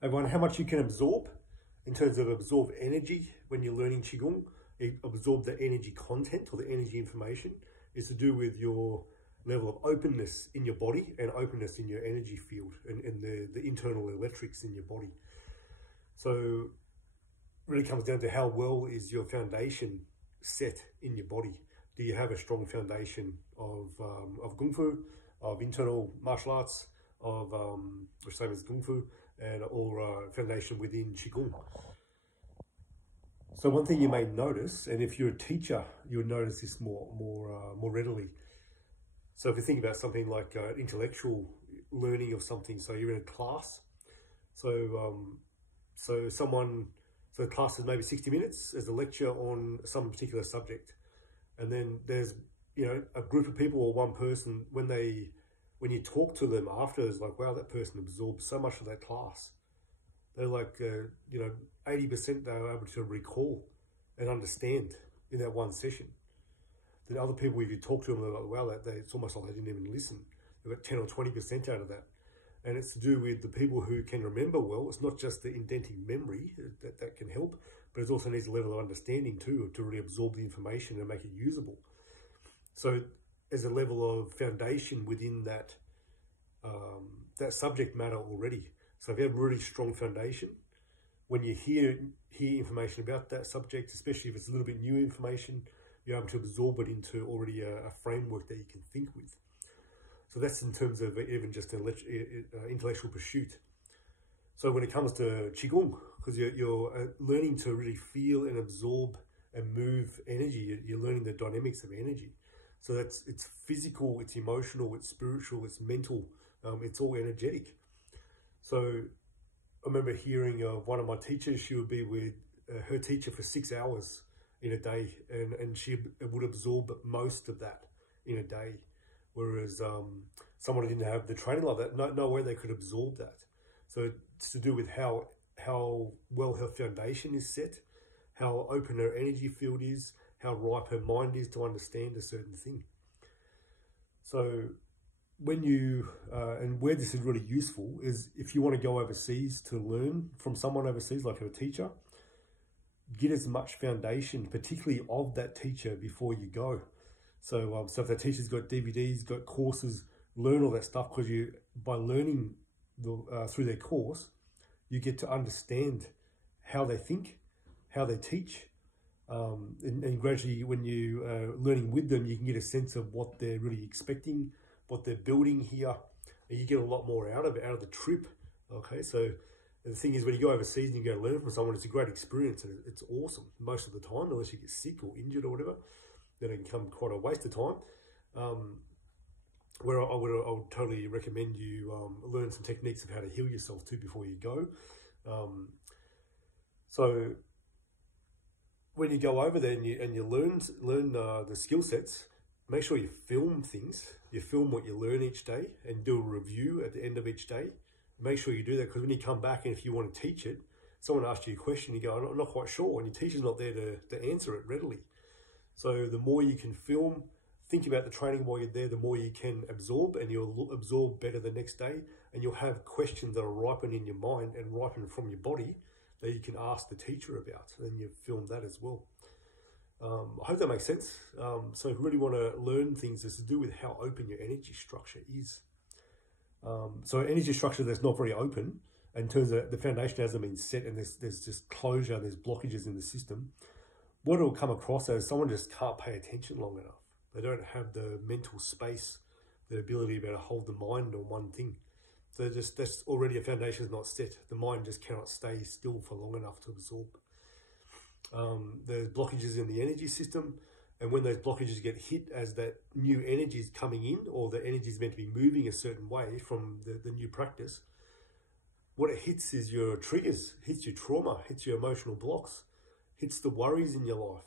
Everyone, how much you can absorb in terms of absorb energy when you're learning Qigong. Absorb the energy content or the energy information is to do with your level of openness in your body and openness in your energy field and the internal electrics in your body. So it really comes down to how well is your foundation set in your body. Do you have a strong foundation of Kung Fu, of internal martial arts, of which same as Kung Fu, and or foundation within Qigong? So one thing you may notice, and if you're a teacher, you'll notice this more readily. So if you think about something like intellectual learning of something, so you're in a class, so the class is maybe 60 minutes as a lecture on some particular subject, and then there's a group of people or one person when you talk to them after, it's like, wow, that person absorbed so much of that class. They're like 80% they were able to recall and understand in that one session. Then other people, if you talk to them, they're like, wow, it's almost like they didn't even listen. They got 10 or 20% out of that. And it's to do with the people who can remember well. It's not just the indenting memory that can help, but it also needs a level of understanding too, to really absorb the information and make it usable. So there's a level of foundation within that, that subject matter already. So if you have a really strong foundation, when you hear information about that subject, especially if it's a little bit new information, you're able to absorb it into already a framework that you can think with. So that's in terms of even just an intellectual pursuit. So when it comes to Qigong, because you're learning to really feel and absorb and move energy, you're learning the dynamics of energy. So it's physical, it's emotional, it's spiritual, it's mental, it's all energetic. So I remember hearing one of my teachers, she would be with her teacher for 6 hours in a day, and she would absorb most of that in a day. Whereas someone who didn't have the training like that, no way they could absorb that. So it's to do with how well her foundation is set, how open her energy field is, how ripe her mind is to understand a certain thing. So when you, and where this is really useful is if you want to go overseas to learn from someone overseas, like a teacher, get as much foundation, particularly of that teacher before you go. So, so if that teacher's got DVDs, got courses, learn all that stuff, because by learning through their course, you get to understand how they think, how they teach, and gradually when you are learning with them, you can get a sense of what they're really expecting, what they're building here, and you get a lot more out of the trip. Okay, so the thing is, when you go overseas and you go learn from someone, it's a great experience and it's awesome most of the time, unless you get sick or injured or whatever. Then it can become quite a waste of time. Where I would totally recommend you learn some techniques of how to heal yourself too before you go. So when you go over there and you learn the skill sets, make sure you film things. You film what you learn each day and do a review at the end of each day. Make sure you do that, because when you come back and if you want to teach it, someone asks you a question, you go, I'm not quite sure, and your teacher's not there to answer it readily. So the more you can film, think about the training while you're there, the more you can absorb, and you'll absorb better the next day, and you'll have questions that are ripen in your mind and ripen from your body that you can ask the teacher about, and you film that as well. I hope that makes sense. So if you really want to learn things, it's to do with how open your energy structure is. So energy structure that's not very open, in terms of the foundation hasn't been set, and there's just closure, there's blockages in the system, what it'll come across as someone just can't pay attention long enough. They don't have the mental space, the ability to be able to hold the mind on one thing. So that's already a foundation is not set. The mind just cannot stay still for long enough to absorb. There's blockages in the energy system, and when those blockages get hit as that new energy is coming in, or the energy is meant to be moving a certain way from the new practice, what it hits is your triggers, hits your trauma, hits your emotional blocks, hits the worries in your life,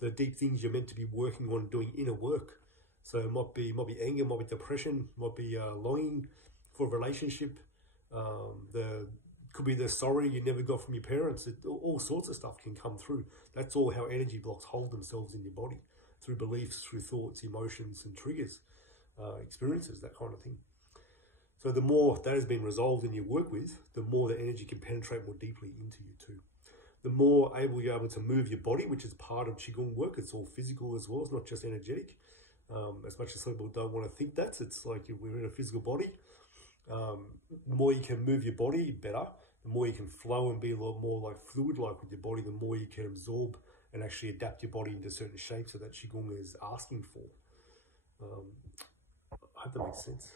the deep things you're meant to be working on, doing inner work. So it might be anger, might be depression, might be longing for a relationship. Could be the sorry you never got from your parents. All sorts of stuff can come through. That's all how energy blocks hold themselves in your body, through beliefs, through thoughts, emotions, and triggers, experiences, that kind of thing. So the more that has been resolved and you work with, the more the energy can penetrate more deeply into you too. The more you're able to move your body, which is part of Qigong work. It's all physical as well. It's not just energetic. As much as some people don't want to think that, it's like we're in a physical body. The more you can move your body, better. The more you can flow and be a lot more like fluid-like with your body, the more you can absorb and actually adapt your body into certain shapes that Qigong is asking for. I hope that makes sense.